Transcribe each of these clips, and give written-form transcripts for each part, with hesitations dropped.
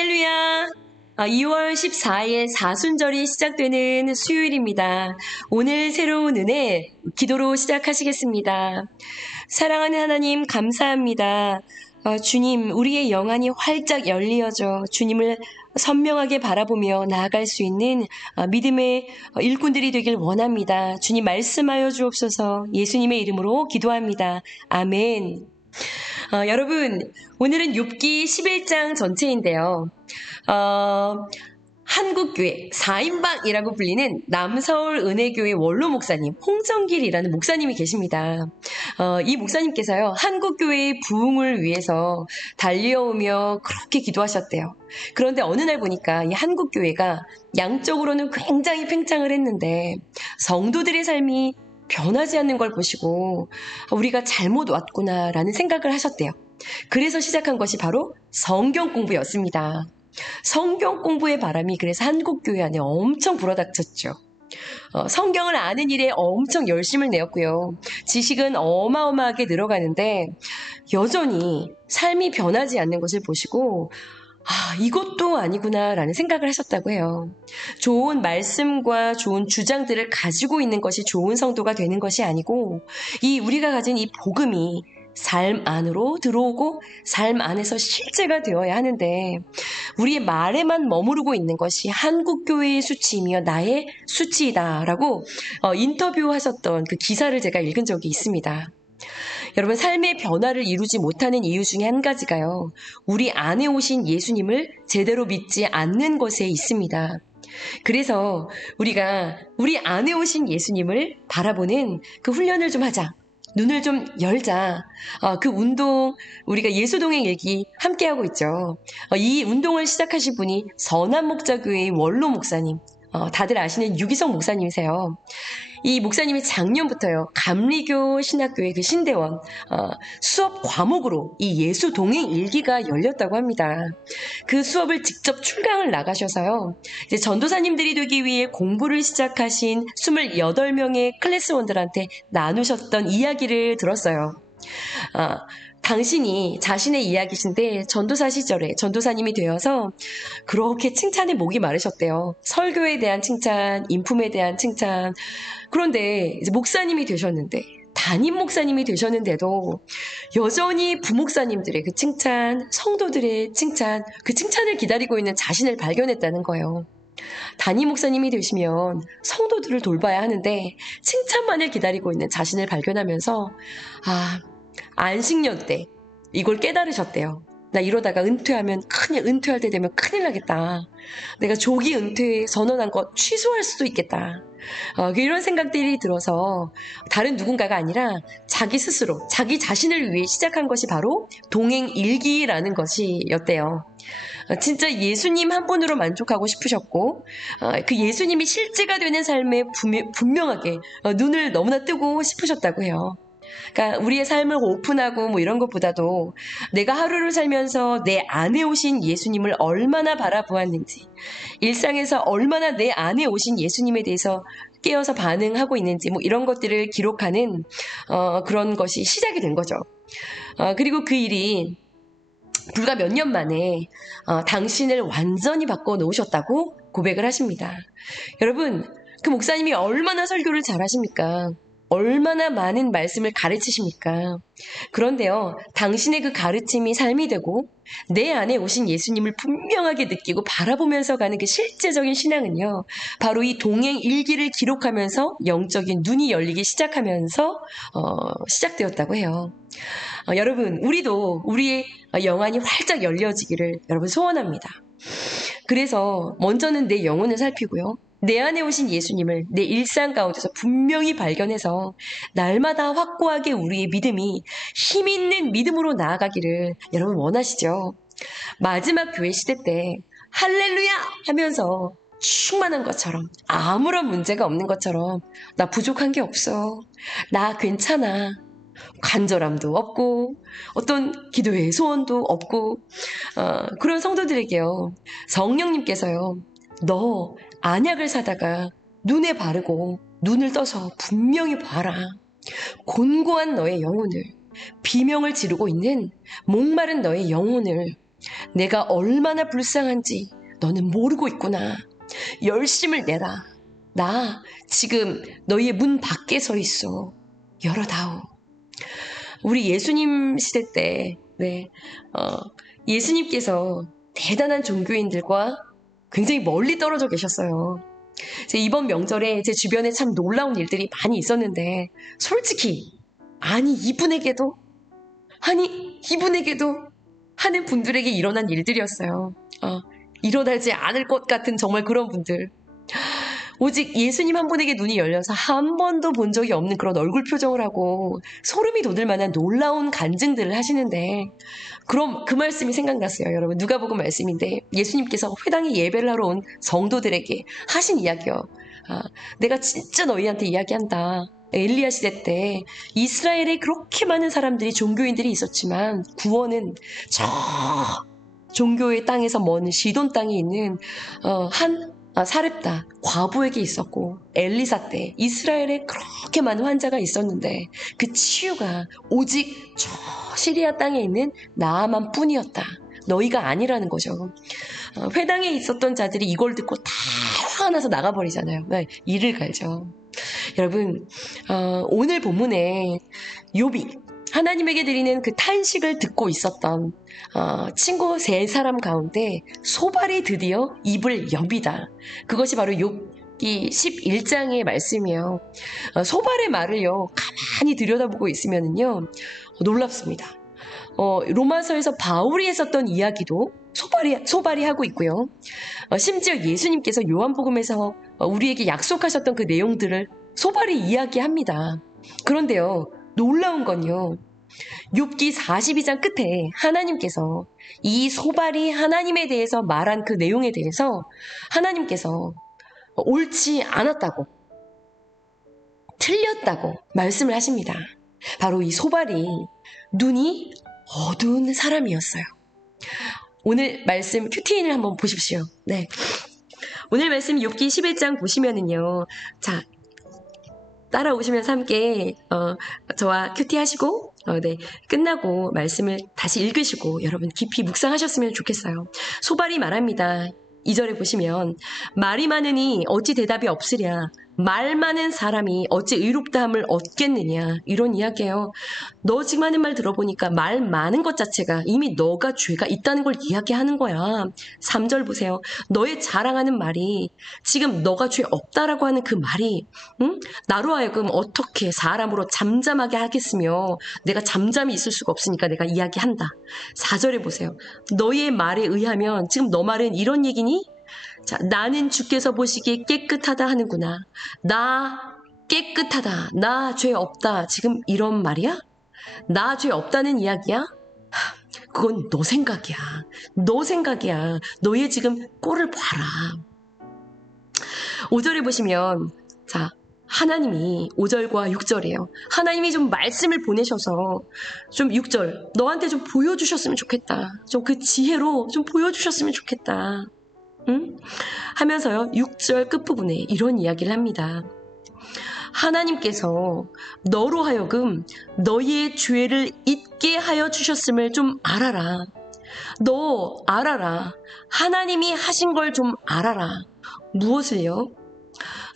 할렐루야! 2월 14일 사순절이 시작되는 수요일입니다. 오늘 새로운 은혜 기도로 시작하시겠습니다. 사랑하는 하나님 감사합니다. 주님, 우리의 영안이 활짝 열리어져 주님을 선명하게 바라보며 나아갈 수 있는 믿음의 일꾼들이 되길 원합니다. 주님 말씀하여 주옵소서. 예수님의 이름으로 기도합니다. 아멘. 여러분, 오늘은 욥기 11장 전체인데요. 한국교회 4인방이라고 불리는 남서울 은혜교회 원로 목사님 홍정길이라는 목사님이 계십니다. 이 목사님께서요, 한국교회의 부흥을 위해서 달려오며 그렇게 기도하셨대요. 그런데 어느 날 보니까 이 한국교회가 양적으로는 굉장히 팽창을 했는데 성도들의 삶이 변하지 않는 걸 보시고 우리가 잘못 왔구나라는 생각을 하셨대요. 그래서 시작한 것이 바로 성경 공부였습니다. 성경 공부의 바람이 그래서 한국교회 안에 엄청 불어닥쳤죠. 성경을 아는 일에 엄청 열심을 내었고요. 지식은 어마어마하게 늘어가는데 여전히 삶이 변하지 않는 것을 보시고 이것도 아니구나라는 생각을 하셨다고 해요. 좋은 말씀과 좋은 주장들을 가지고 있는 것이 좋은 성도가 되는 것이 아니고 우리가 가진 이 복음이 삶 안으로 들어오고 삶 안에서 실제가 되어야 하는데 우리의 말에만 머무르고 있는 것이 한국교회의 수치이며 나의 수치이다라고 인터뷰하셨던 그 기사를 제가 읽은 적이 있습니다. 여러분, 삶의 변화를 이루지 못하는 이유 중에 한 가지가요, 우리 안에 오신 예수님을 제대로 믿지 않는 것에 있습니다. 그래서 우리가 우리 안에 오신 예수님을 바라보는 그 훈련을 좀 하자. 눈을 좀 열자. 그 운동, 우리가 예수동행 일기 함께하고 있죠. 이 운동을 시작하신 분이 선한목자교회의 원로 목사님, 다들 아시는 유기성 목사님이세요. 이 목사님이 작년부터요, 감리교 신학교의 그 신대원 수업 과목으로 이 예수 동행 일기가 열렸다고 합니다. 그 수업을 직접 출강을 나가셔서요, 이제 전도사님들이 되기 위해 공부를 시작하신 28명의 클래스원들한테 나누셨던 이야기를 들었어요. 당신이 자신의 이야기신데 전도사 시절에 전도사님이 되어서 그렇게 칭찬에 목이 마르셨대요. 설교에 대한 칭찬, 인품에 대한 칭찬. 그런데 이제 목사님이 되셨는데, 담임 목사님이 되셨는데도 여전히 부목사님들의 그 칭찬, 성도들의 칭찬, 그 칭찬을 기다리고 있는 자신을 발견했다는 거예요. 담임 목사님이 되시면 성도들을 돌봐야 하는데 칭찬만을 기다리고 있는 자신을 발견하면서 안식년 때 이걸 깨달으셨대요. 나 이러다가 은퇴할 때 되면 큰일 나겠다. 내가 조기 은퇴 선언한 거 취소할 수도 있겠다. 이런 생각들이 들어서 다른 누군가가 아니라 자기 스스로, 자기 자신을 위해 시작한 것이 바로 동행일기라는 것이었대요. 진짜 예수님 한 분으로 만족하고 싶으셨고, 그 예수님이 실제가 되는 삶에 분명하게 눈을 너무나 뜨고 싶으셨다고 해요. 그러니까 우리의 삶을 오픈하고 뭐 이런 것보다도 내가 하루를 살면서 내 안에 오신 예수님을 얼마나 바라보았는지, 일상에서 얼마나 내 안에 오신 예수님에 대해서 깨어서 반응하고 있는지, 뭐 이런 것들을 기록하는 그런 것이 시작이 된 거죠. 그리고 그 일이 불과 몇 년 만에 당신을 완전히 바꿔 놓으셨다고 고백을 하십니다. 여러분, 그 목사님이 얼마나 설교를 잘하십니까? 얼마나 많은 말씀을 가르치십니까? 그런데요, 당신의 그 가르침이 삶이 되고 내 안에 오신 예수님을 분명하게 느끼고 바라보면서 가는 그 실제적인 신앙은요, 바로 이 동행 일기를 기록하면서 영적인 눈이 열리기 시작하면서 시작되었다고 해요. 여러분, 우리도 우리의 영안이 활짝 열려지기를 여러분 소원합니다. 그래서 먼저는 내 영혼을 살피고요, 내 안에 오신 예수님을 내 일상 가운데서 분명히 발견해서 날마다 확고하게 우리의 믿음이 힘있는 믿음으로 나아가기를 여러분 원하시죠? 마지막 교회 시대 때 할렐루야 하면서 충만한 것처럼, 아무런 문제가 없는 것처럼, 나 부족한 게 없어, 나 괜찮아, 간절함도 없고 어떤 기도의 소원도 없고, 그런 성도들에게요, 성령님께서요, 너 안약을 사다가 눈에 바르고 눈을 떠서 분명히 봐라. 곤고한 너의 영혼을, 비명을 지르고 있는 목마른 너의 영혼을 내가 얼마나 불쌍한지 너는 모르고 있구나. 열심을 내라. 나 지금 너희의 문 밖에 서 있어. 열어다오. 우리 예수님 시대 때 예수님께서 대단한 종교인들과 굉장히 멀리 떨어져 계셨어요. 이번 명절에 제 주변에 참 놀라운 일들이 많이 있었는데 솔직히 이분에게도 하는 분들에게 일어난 일들이었어요. 일어나지 않을 것 같은 정말 그런 분들. 오직 예수님 한 분에게 눈이 열려서 한 번도 본 적이 없는 그런 얼굴 표정을 하고 소름이 돋을 만한 놀라운 간증들을 하시는데, 그럼 그 말씀이 생각났어요. 여러분, 누가복음 말씀인데 예수님께서 회당에 예배를 하러 온 성도들에게 하신 이야기요. 내가 진짜 너희한테 이야기한다. 엘리야 시대 때 이스라엘에 그렇게 많은 사람들이, 종교인들이 있었지만 구원은 저 종교의 땅에서 먼 시돈 땅에 있는 사렙다 과부에게 있었고, 엘리사 때 이스라엘에 그렇게 많은 환자가 있었는데 그 치유가 오직 저 시리아 땅에 있는 나아만 뿐이었다. 너희가 아니라는 거죠. 회당에 있었던 자들이 이걸 듣고 다 화가 나서 나가버리잖아요. 이를 갈죠. 여러분, 오늘 본문에 욥이 하나님에게 드리는 그 탄식을 듣고 있었던 친구 세 사람 가운데 소발이 드디어 입을 여비다. 그것이 바로 욥기 11장의 말씀이에요. 소발의 말을요, 가만히 들여다보고 있으면요 놀랍습니다. 로마서에서 바울이 했었던 이야기도 소발이 하고 있고요. 심지어 예수님께서 요한복음에서 우리에게 약속하셨던 그 내용들을 소발이 이야기합니다. 그런데요, 놀라운 건요, 욥기 42장 끝에 하나님께서 이 소발이 하나님에 대해서 말한 그 내용에 대해서 하나님께서 옳지 않았다고, 틀렸다고 말씀을 하십니다. 바로 이 소발이 눈이 어두운 사람이었어요. 오늘 말씀 큐티인을 한번 보십시오. 오늘 말씀 욥기 11장 보시면은요, 자, 따라오시면서 함께 저와 큐티 하시고 끝나고 말씀을 다시 읽으시고 여러분 깊이 묵상하셨으면 좋겠어요. 소발이 말합니다. 2절에 보시면, 말이 많으니 어찌 대답이 없으랴. 말 많은 사람이 어찌 의롭다함을 얻겠느냐. 이런 이야기예요. 너 지금 하는 말 들어보니까 말 많은 것 자체가 이미 너가 죄가 있다는 걸 이야기하는 거야. 3절 보세요. 너의 자랑하는 말이, 지금 너가 죄 없다라고 하는 그 말이 나로 하여금 어떻게 사람으로 잠잠하게 하겠으며, 내가 잠잠히 있을 수가 없으니까 내가 이야기한다. 4절에 보세요. 너의 말에 의하면, 지금 너 말은 이런 얘기니? 자, 나는 주께서 보시기에 깨끗하다 하는구나. 나 깨끗하다. 나 죄 없다. 지금 이런 말이야? 나 죄 없다는 이야기야? 그건 너 생각이야. 너 생각이야. 너의 지금 꼴을 봐라. 5절에 보시면, 자, 하나님이 5절과 6절이에요. 하나님이 좀 말씀을 보내셔서 좀 6절 너한테 좀 보여주셨으면 좋겠다. 좀 그 지혜로 좀 보여주셨으면 좋겠다. 하면서요, 6절 끝부분에 이런 이야기를 합니다. 하나님께서 너로 하여금 너희의 죄를 잊게 하여 주셨음을 좀 알아라. 너 알아라. 하나님이 하신 걸 좀 알아라. 무엇을요?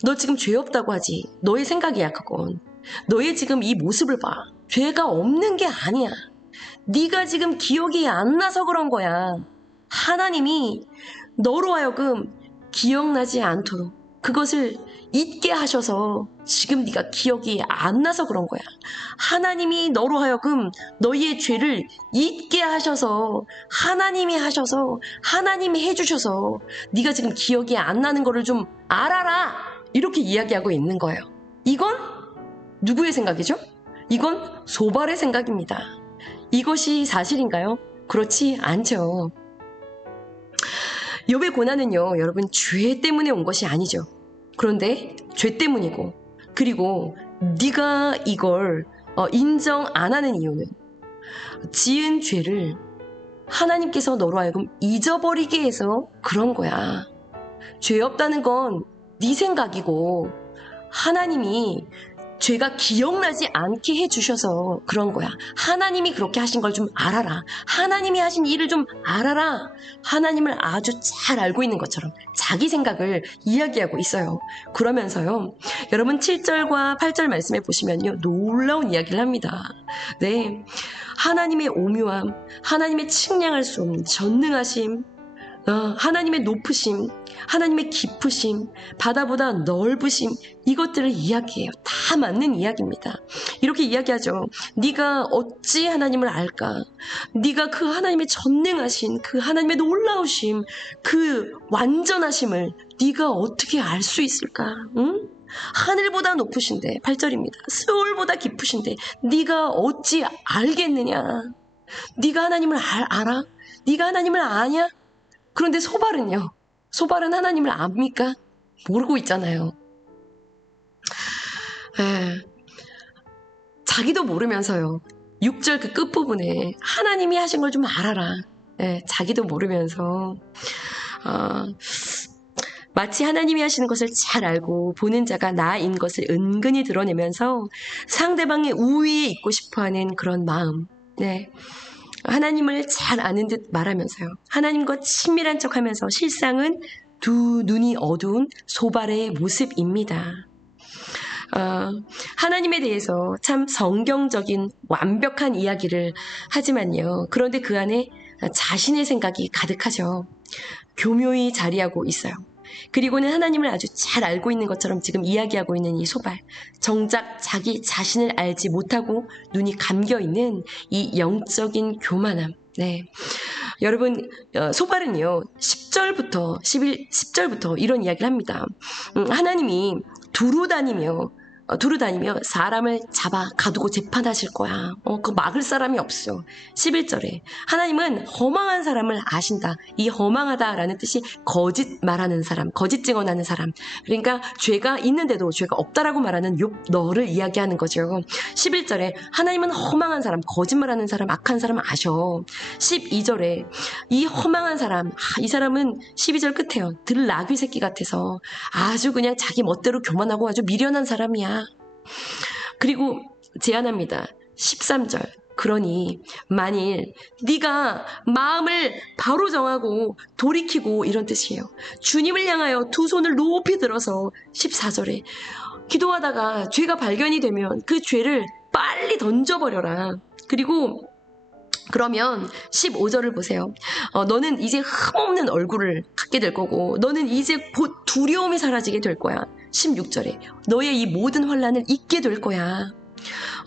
너 지금 죄 없다고 하지. 너의 생각이야, 그건. 너의 지금 이 모습을 봐. 죄가 없는 게 아니야. 네가 지금 기억이 안 나서 그런 거야. 하나님이 너로 하여금 기억나지 않도록 그것을 잊게 하셔서 지금 네가 기억이 안 나서 그런 거야. 하나님이 너로 하여금 너희의 죄를 잊게 하셔서, 하나님이 하셔서, 하나님이 해주셔서 네가 지금 기억이 안 나는 거를 좀 알아라. 이렇게 이야기하고 있는 거예요. 이건 누구의 생각이죠? 이건 소발의 생각입니다. 이것이 사실인가요? 그렇지 않죠. 욥의 고난은요, 여러분, 죄 때문에 온 것이 아니죠. 그런데 죄 때문이고, 그리고 네가 이걸 인정 안 하는 이유는 지은 죄를 하나님께서 너로 하여금 잊어버리게 해서 그런 거야. 죄 없다는 건 네 생각이고, 하나님이 죄가 기억나지 않게 해주셔서 그런 거야. 하나님이 그렇게 하신 걸 좀 알아라. 하나님이 하신 일을 좀 알아라. 하나님을 아주 잘 알고 있는 것처럼 자기 생각을 이야기하고 있어요. 그러면서요, 여러분 7절과 8절 말씀에 보시면요, 놀라운 이야기를 합니다. 네, 하나님의 오묘함, 하나님의 측량할 수 없는 전능하심, 하나님의 높으심, 하나님의 깊으심, 바다보다 넓으심, 이것들을 이야기해요. 다 맞는 이야기입니다. 이렇게 이야기하죠. 네가 어찌 하나님을 알까? 네가 그 하나님의 전능하신, 그 하나님의 놀라우심, 그 완전하심을 네가 어떻게 알 수 있을까? 응? 하늘보다 높으신데, 8절입니다. 세월보다 깊으신데 네가 어찌 알겠느냐? 네가 하나님을 알아? 네가 하나님을 아냐? 그런데 소발은요. 소발은 하나님을 압니까? 모르고 있잖아요. 자기도 모르면서요. 6절 그 끝부분에 하나님이 하신 걸 좀 알아라. 자기도 모르면서 마치 하나님이 하시는 것을 잘 알고 보는 자가 나인 것을 은근히 드러내면서 상대방의 우위에 있고 싶어하는 그런 마음. 하나님을 잘 아는 듯 말하면서요. 하나님과 친밀한 척하면서 실상은 두 눈이 어두운 소발의 모습입니다. 하나님에 대해서 참 성경적인 완벽한 이야기를 하지만요. 그런데 그 안에 자신의 생각이 가득하죠. 교묘히 자리하고 있어요. 그리고는 하나님을 아주 잘 알고 있는 것처럼 지금 이야기하고 있는 이 소발. 정작 자기 자신을 알지 못하고 눈이 감겨있는 이 영적인 교만함. 여러분, 소발은요, 10절부터 이런 이야기를 합니다. 하나님이 두루 다니며 사람을 잡아 가두고 재판하실 거야. 그거 막을 사람이 없어. 11절에 하나님은 허망한 사람을 아신다. 이 허망하다라는 뜻이 거짓 말하는 사람, 거짓 증언하는 사람. 그러니까 죄가 있는데도 죄가 없다라고 말하는 욥 너를 이야기하는 거죠. 11절에 하나님은 허망한 사람, 거짓말하는 사람, 악한 사람 아셔. 12절에 이 허망한 사람, 이 사람은 12절 끝에요. 들나귀 새끼 같아서 아주 그냥 자기 멋대로 교만하고 아주 미련한 사람이야. 그리고 제안합니다. 13절. 그러니 만일 네가 마음을 바로 정하고 돌이키고, 이런 뜻이에요. 주님을 향하여 두 손을 높이 들어서 14절에 기도하다가 죄가 발견이 되면 그 죄를 빨리 던져버려라. 그리고 그러면 15절을 보세요. 너는 이제 흠없는 얼굴을 갖게 될 거고, 너는 이제 곧 두려움이 사라지게 될 거야. 16절에 너의 이 모든 환난을 잊게 될 거야.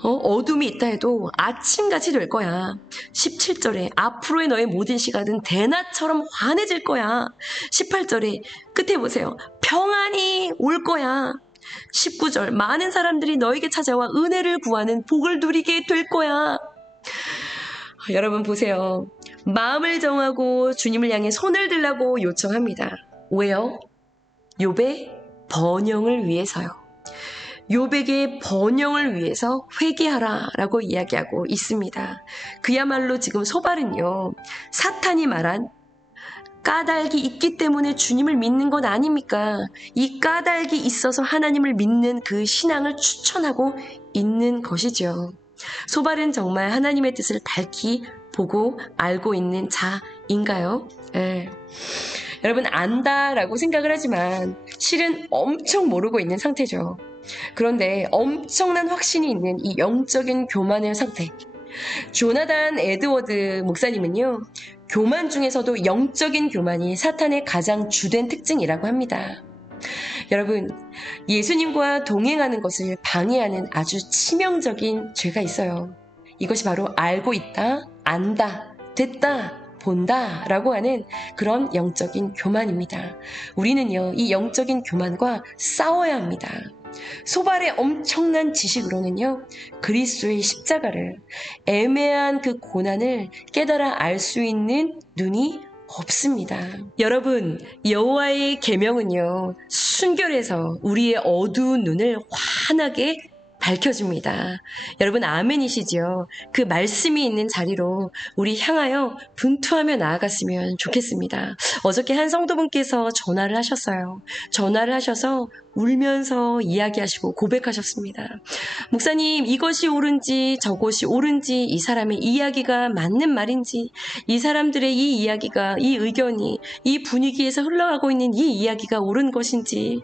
어둠이 있다 해도 아침같이 될 거야. 17절에 앞으로의 너의 모든 시간은 대낮처럼 환해질 거야. 18절에 끝에 보세요. 평안이 올 거야. 19절 많은 사람들이 너에게 찾아와 은혜를 구하는 복을 누리게 될 거야. 여러분 보세요. 마음을 정하고 주님을 향해 손을 들라고 요청합니다. 왜요? 욥의 번영을 위해서요. 욥에게 번영을 위해서 회개하라라고 이야기하고 있습니다. 그야말로 지금 소발은요, 사탄이 말한 까닭이 있기 때문에 주님을 믿는 것 아닙니까? 이 까닭이 있어서 하나님을 믿는 그 신앙을 추천하고 있는 것이죠. 소발은 정말 하나님의 뜻을 밝히 보고 알고 있는 자인가요? 여러분, 안다라고 생각을 하지만 실은 엄청 모르고 있는 상태죠. 그런데 엄청난 확신이 있는 이 영적인 교만의 상태. 조나단 에드워드 목사님은요, 교만 중에서도 영적인 교만이 사탄의 가장 주된 특징이라고 합니다. 여러분, 예수님과 동행하는 것을 방해하는 아주 치명적인 죄가 있어요. 이것이 바로 알고 있다, 안다, 됐다, 본다 라고 하는 그런 영적인 교만입니다. 우리는요, 이 영적인 교만과 싸워야 합니다. 소발의 엄청난 지식으로는요, 그리스도의 십자가를, 애매한 그 고난을 깨달아 알 수 있는 눈이 없습니다. 여러분, 여호와의 계명은요, 순결해서 우리의 어두운 눈을 환하게 밝혀줍니다. 여러분 아멘이시죠? 그 말씀이 있는 자리로 우리 향하여 분투하며 나아갔으면 좋겠습니다. 어저께 한 성도분께서 전화를 하셨어요. 전화를 하셔서 울면서 이야기하시고 고백하셨습니다. 목사님, 이것이 옳은지 저것이 옳은지, 이 사람의 이야기가 맞는 말인지, 이 사람들의 이 이야기가, 이 의견이 이 분위기에서 흘러가고 있는 이 이야기가 옳은 것인지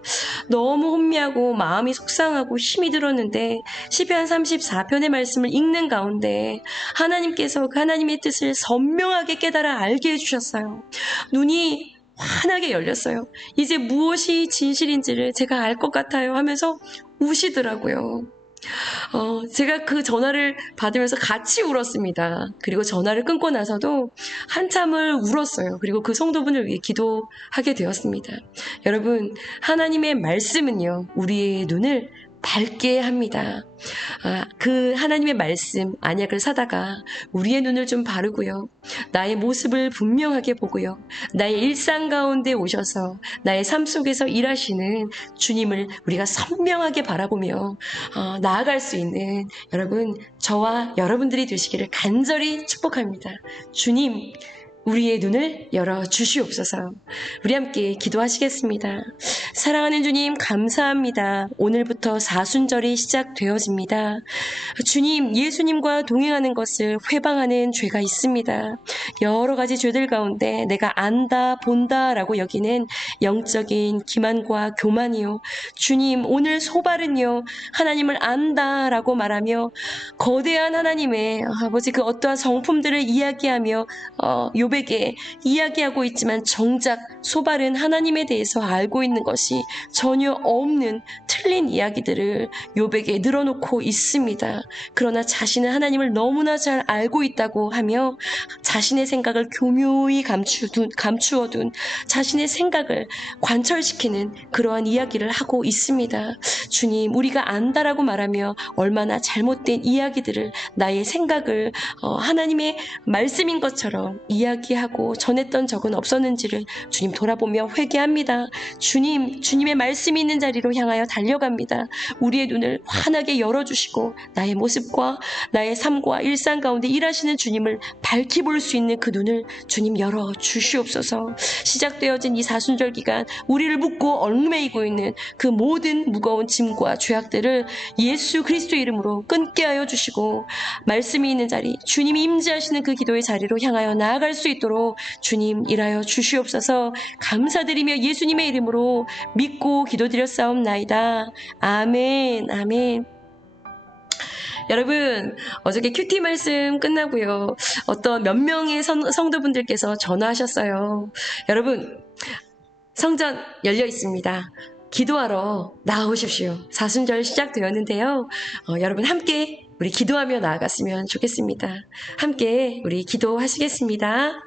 너무 혼미하고 마음이 속상하고 힘이 들었는데, 시편 34편의 말씀을 읽는 가운데 하나님께서 그 하나님의 뜻을 선명하게 깨달아 알게 해주셨어요. 눈이 환하게 열렸어요. 이제 무엇이 진실인지를 제가 알 것 같아요 하면서 우시더라고요. 제가 그 전화를 받으면서 같이 울었습니다. 그리고 전화를 끊고 나서도 한참을 울었어요. 그리고 그 성도분을 위해 기도하게 되었습니다. 여러분, 하나님의 말씀은요, 우리의 눈을 밝게 합니다. 그 하나님의 말씀, 안약을 사다가 우리의 눈을 좀 바르고요. 나의 모습을 분명하게 보고요. 나의 일상 가운데 오셔서 나의 삶 속에서 일하시는 주님을 우리가 선명하게 바라보며 나아갈 수 있는 여러분, 저와 여러분들이 되시기를 간절히 축복합니다. 주님, 우리의 눈을 열어 주시옵소서. 우리 함께 기도하시겠습니다. 사랑하는 주님, 감사합니다. 오늘부터 사순절이 시작되어집니다. 주님, 예수님과 동행하는 것을 회방하는 죄가 있습니다. 여러 가지 죄들 가운데 내가 안다, 본다라고 여기는 영적인 기만과 교만이요. 주님, 오늘 소발은요, 하나님을 안다라고 말하며 거대한 하나님의 아버지 그 어떠한 성품들을 이야기하며 요백에 이야기하고 있지만 정작 소발은 하나님에 대해서 알고 있는 것이 전혀 없는 틀린 이야기들을 요백에 늘어놓고 있습니다. 그러나 자신은 하나님을 너무나 잘 알고 있다고 하며 자신의 생각을 교묘히 감추어둔 자신의 생각을 관철시키는 그러한 이야기를 하고 있습니다. 주님, 우리가 안다라고 말하며 얼마나 잘못된 이야기들을, 나의 생각을 하나님의 말씀인 것처럼 이야기하고 전했던 적은 없었는지를 주님 돌아보며 회개합니다. 주님의 말씀이 있는 자리로 향하여 달려갑니다. 우리의 눈을 환하게 열어주시고 나의 모습과 나의 삶과 일상 가운데 일하시는 주님을 밝히 볼 수 있는 그 눈을 주님 열어 주시옵소서. 시작되어진 이 사순절 기간 우리를 묶고 얽매이고 있는 그 모든 무거운 짐과 죄악들을 예수 그리스도 이름으로 끊게 하여 주시고 말씀이 있는 자리, 주님이 임재하시는 그 기도의 자리로 향하여 나아갈 수 있도록 주님 일하여 주시옵소서. 감사드리며 예수님의 이름으로 믿고 기도드렸사옵나이다. 아멘. 아멘. 여러분, 어저께 큐티 말씀 끝나고요. 어떤 몇 명의 성도분들께서 전화하셨어요. 여러분, 성전 열려 있습니다. 기도하러 나오십시오. 사순절 시작되었는데요. 여러분 함께 우리 기도하며 나아갔으면 좋겠습니다. 함께 우리 기도하시겠습니다.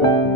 요